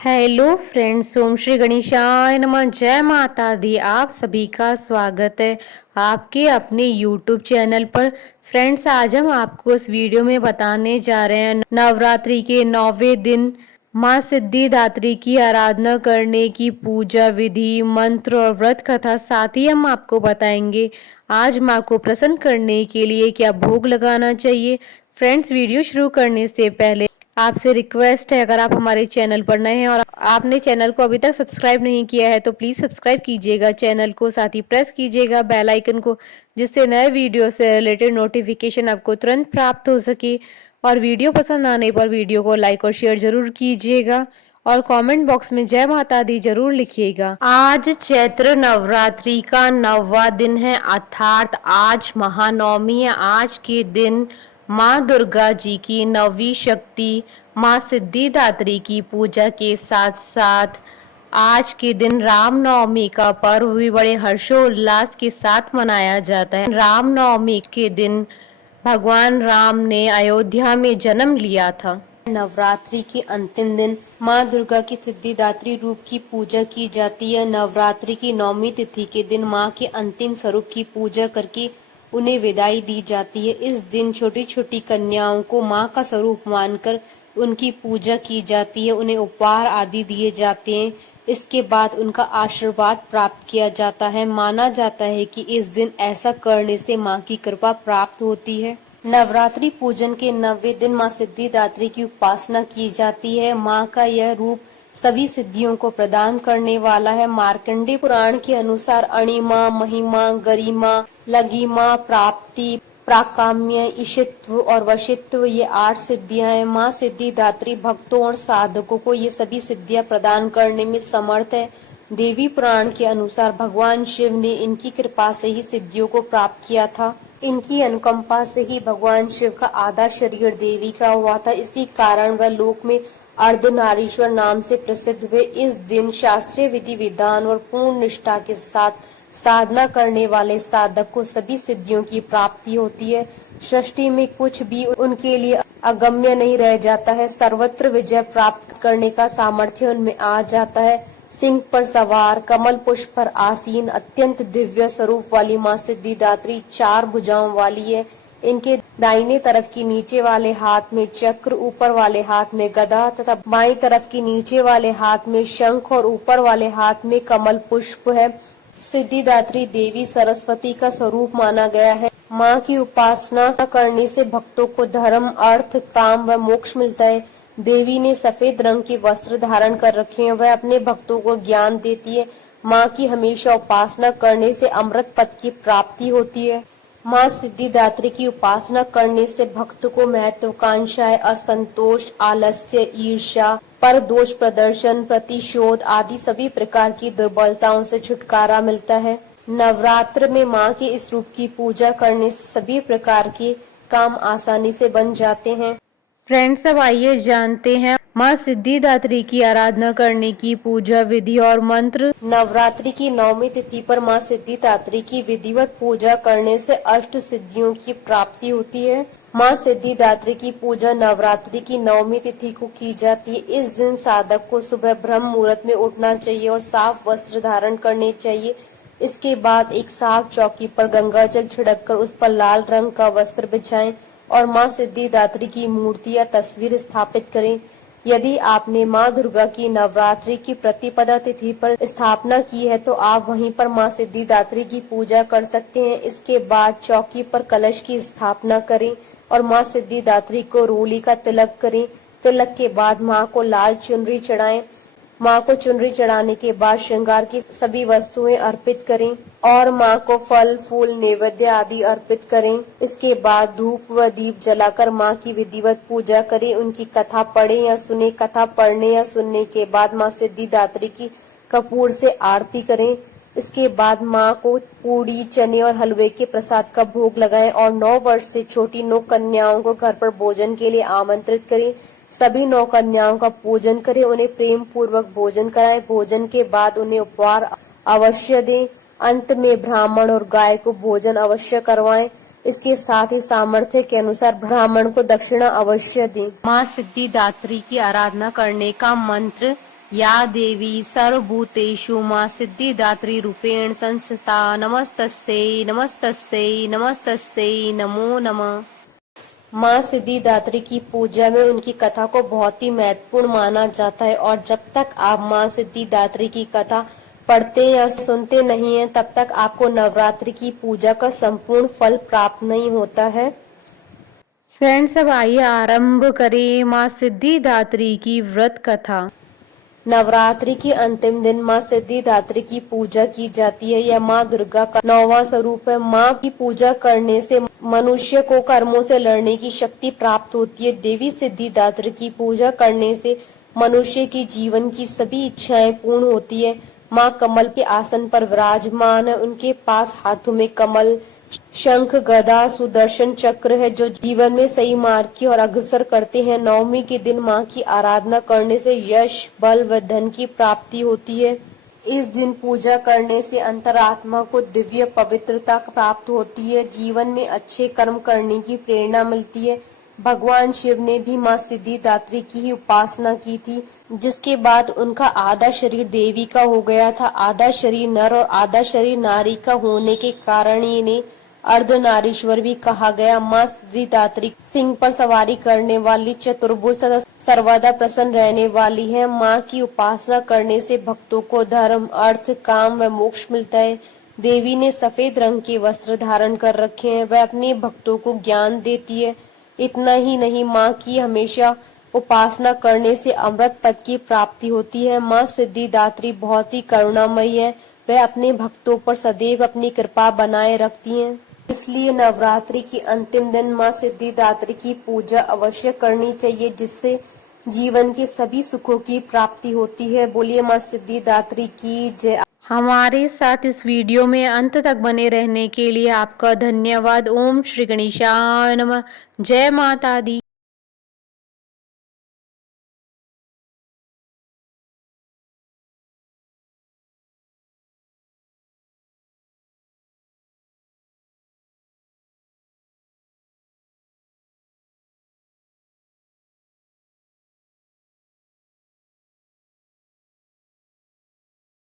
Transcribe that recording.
Hello friends, ओम श्री गणेशाय नमः। जय माता दी। आप सभी का स्वागत है आपके अपने यूट्यूब चैनल पर। फ्रेंड्स, आज हम आपको इस वीडियो में बताने जा रहे हैं नवरात्रि के 9वें दिन माँ सिद्धिदात्री की आराधना करने की पूजा विधि, मंत्र और व्रत कथा। साथ ही हम आपको बताएंगे आज माँ को प्रसन्न करने के लिए क्या भोग लगाना चाहिए। फ्रेंड्स, वीडियो शुरू करने से पहले आपसे रिक्वेस्ट है, अगर आप हमारे चैनल पर नए हैं और आपने चैनल को अभी तक सब्सक्राइब नहीं किया है तो प्लीज़ सब्सक्राइब कीजिएगा चैनल को, साथ ही प्रेस कीजिएगा बेल आइकन को, जिससे नए वीडियो से रिलेटेड नोटिफिकेशन आपको तुरंत प्राप्त हो सके। और वीडियो पसंद आने पर वीडियो को लाइक और शेयर जरूर कीजिएगा और कमेंट बॉक्स में जय माता दी जरूर लिखिएगा। आज चैत्र नवरात्रि का 9वां दिन है, अर्थात आज महानवमी है। आज के दिन माँ दुर्गा जी की 9वीं शक्ति माँ सिद्धिदात्री की पूजा के साथ साथ आज के दिन रामनवमी का पर्व भी बड़े हर्षोल्लास के साथ मनाया जाता है। रामनवमी के दिन भगवान राम ने अयोध्या में जन्म लिया था। नवरात्रि के अंतिम दिन माँ दुर्गा की सिद्धिदात्री रूप की पूजा की जाती है। नवरात्रि की 9वीं तिथि के दिन माँ के अंतिम स्वरूप की पूजा करके उन्हें विदाई दी जाती है। इस दिन छोटी छोटी कन्याओं को माँ का स्वरूप मानकर उनकी पूजा की जाती है, उन्हें उपहार आदि दिए जाते हैं। इसके बाद उनका आशीर्वाद प्राप्त किया जाता है। माना जाता है कि इस दिन ऐसा करने से माँ की कृपा प्राप्त होती है। नवरात्रि पूजन के 9वें दिन माँ सिद्धिदात्री की उपासना की जाती है। माँ का यह रूप सभी सिद्धियों को प्रदान करने वाला है। मार्कंडेय पुराण के अनुसार अणिमा, महिमा, गरिमा, लघिमा, प्राप्ति, प्राकाम्य, ईशित्व और वशित्व ये 8 सिद्धियां हैं। माँ सिद्धिदात्री भक्तों और साधकों को ये सभी सिद्धियां प्रदान करने में समर्थ है। देवी पुराण के अनुसार भगवान शिव ने इनकी कृपा से ही सिद्धियों को प्राप्त किया था। इनकी अनुकंपा से ही भगवान शिव का आधा शरीर देवी का हुआ था। इसी कारण वह लोक में अर्धनारीश्वर नाम से प्रसिद्ध हुए। इस दिन शास्त्रीय विधि विधान और पूर्ण निष्ठा के साथ साधना करने वाले साधक को सभी सिद्धियों की प्राप्ति होती है। सृष्टि में कुछ भी उनके लिए अगम्य नहीं रह जाता है। सर्वत्र विजय प्राप्त करने का सामर्थ्य उनमें आ जाता है। सिंह पर सवार, कमल पुष्प पर आसीन, अत्यंत दिव्य स्वरूप वाली माँ सिद्धिदात्री 4 भुजाओं वाली है। इनके दाहिने तरफ की नीचे वाले हाथ में चक्र, ऊपर वाले हाथ में गदा तथा बाईं तरफ की नीचे वाले हाथ में शंख और ऊपर वाले हाथ में कमल पुष्प है। सिद्धिदात्री देवी सरस्वती का स्वरूप माना गया है। माँ की उपासना करने से भक्तों को धर्म, अर्थ, काम व मोक्ष मिलता है। देवी ने सफेद रंग के वस्त्र धारण कर रखे हैं। वह अपने भक्तों को ज्ञान देती है। माँ की हमेशा उपासना करने से अमृत पद की प्राप्ति होती है। माँ सिद्धिदात्री की उपासना करने से भक्त को महत्वाकांक्षाएं, असंतोष, आलस्य, ईर्ष्या, पर दोष प्रदर्शन, प्रतिशोध आदि सभी प्रकार की दुर्बलताओं से छुटकारा मिलता है। नवरात्र में माँ के इस रूप की पूजा करने से सभी प्रकार के काम आसानी से बन जाते हैं। फ्रेंड्स, अब आइए जानते हैं माँ सिद्धिदात्री की आराधना करने की पूजा विधि और मंत्र। नवरात्रि की 9वीं तिथि पर माँ सिद्धिदात्री की विधिवत पूजा करने से अष्ट सिद्धियों की प्राप्ति होती है। माँ सिद्धिदात्री की पूजा नवरात्रि की 9वीं तिथि को की जाती है। इस दिन साधक को सुबह ब्रह्म मुहूर्त में उठना चाहिए और साफ वस्त्र धारण करने चाहिए। इसके बाद एक साफ चौकी पर गंगा जल छिड़ककर उस पर लाल रंग का वस्त्र बिछाएं और माँ सिद्धिदात्री की मूर्ति या तस्वीर स्थापित करें। यदि आपने माँ दुर्गा की नवरात्रि की प्रतिपदा तिथि पर स्थापना की है तो आप वहीं पर माँ सिद्धिदात्री की पूजा कर सकते हैं। इसके बाद चौकी पर कलश की स्थापना करें और माँ सिद्धिदात्री को रोली का तिलक करें। तिलक के बाद माँ को लाल चुनरी चढ़ाएं। माँ को चुनरी चढ़ाने के बाद श्रृंगार की सभी वस्तुएं अर्पित करें और माँ को फल, फूल, नैवेद्य आदि अर्पित करें। इसके बाद धूप व दीप जलाकर माँ की विधिवत पूजा करें। उनकी कथा पढ़ें या सुने। कथा पढ़ने या सुनने के बाद माँ सिद्धिदात्री की कपूर से आरती करें। इसके बाद माँ को पूड़ी, चने और हलवे के प्रसाद का भोग लगाएं और 9 वर्ष से छोटी 9 कन्याओं को घर पर भोजन के लिए आमंत्रित करें। सभी 9 कन्याओं का पूजन करें, उन्हें प्रेम पूर्वक भोजन कराएं। भोजन के बाद उन्हें उपहार अवश्य दें। अंत में ब्राह्मण और गाय को भोजन अवश्य करवाएं। इसके साथ ही सामर्थ्य के अनुसार ब्राह्मण को दक्षिणा अवश्य दें। माँ सिद्धिदात्री की आराधना करने का मंत्र। या देवी सर्वभूतेषु मां सिद्धिदात्री रूपेण संस्थिता नमस्तस्यै नमस्तस्यै नमस्तस्यै नमो नमः। मां सिद्धिदात्री की पूजा में उनकी कथा को बहुत ही महत्वपूर्ण माना जाता है और जब तक आप मां सिद्धिदात्री की कथा पढ़ते या सुनते नहीं हैं तब तक आपको नवरात्रि की पूजा का संपूर्ण फल प्राप्त नहीं होता है। फ्रेंड्स, अब आइए आरंभ करें मां सिद्धिदात्री की व्रत कथा। नवरात्रि के अंतिम दिन मां सिद्धिदात्री की पूजा की जाती है। यह मां दुर्गा का 9वां स्वरूप है। मां की पूजा करने से मनुष्य को कर्मों से लड़ने की शक्ति प्राप्त होती है। देवी सिद्धिदात्री की पूजा करने से मनुष्य की जीवन की सभी इच्छाएं पूर्ण होती है। मां कमल के आसन पर विराजमान है। उनके पास हाथों में कमल, शंख, गदा, सुदर्शन चक्र है जो जीवन में सही मार्ग की ओर अग्रसर करते हैं। नवमी के दिन मां की आराधना करने से यश, बल व धन की प्राप्ति होती है। इस दिन पूजा करने से अंतरात्मा को दिव्य पवित्रता प्राप्त होती है। जीवन में अच्छे कर्म करने की प्रेरणा मिलती है। भगवान शिव ने भी मां सिद्धिदात्री की ही उपासना की थी, जिसके बाद उनका आधा शरीर देवी का हो गया था। आधा शरीर नर और आधा शरीर नारी का होने के कारण इन्हें अर्धनारीश्वर भी कहा गया। मां सिद्धिदात्री सिंह पर सवारी करने वाली, चतुर्भुज तथा सर्वदा प्रसन्न रहने वाली है। मां की उपासना करने से भक्तों को धर्म, अर्थ, काम व मोक्ष मिलता है। देवी ने सफेद रंग के वस्त्र धारण कर रखे हैं। वह अपने भक्तों को ज्ञान देती है। इतना ही नहीं, मां की हमेशा उपासना करने से अमृत पद की प्राप्ति होती है। मां सिद्धिदात्री बहुत ही करुणामयी है। वह अपने भक्तों पर सदैव अपनी कृपा बनाए रखती हैं। इसलिए नवरात्रि के अंतिम दिन मां सिद्धिदात्री की पूजा अवश्य करनी चाहिए, जिससे जीवन के सभी सुखों की प्राप्ति होती है। बोलिए मां सिद्धिदात्री की जय। हमारे साथ इस वीडियो में अंत तक बने रहने के लिए आपका धन्यवाद। ओम श्री गणेशाय नमः। जय माता दी।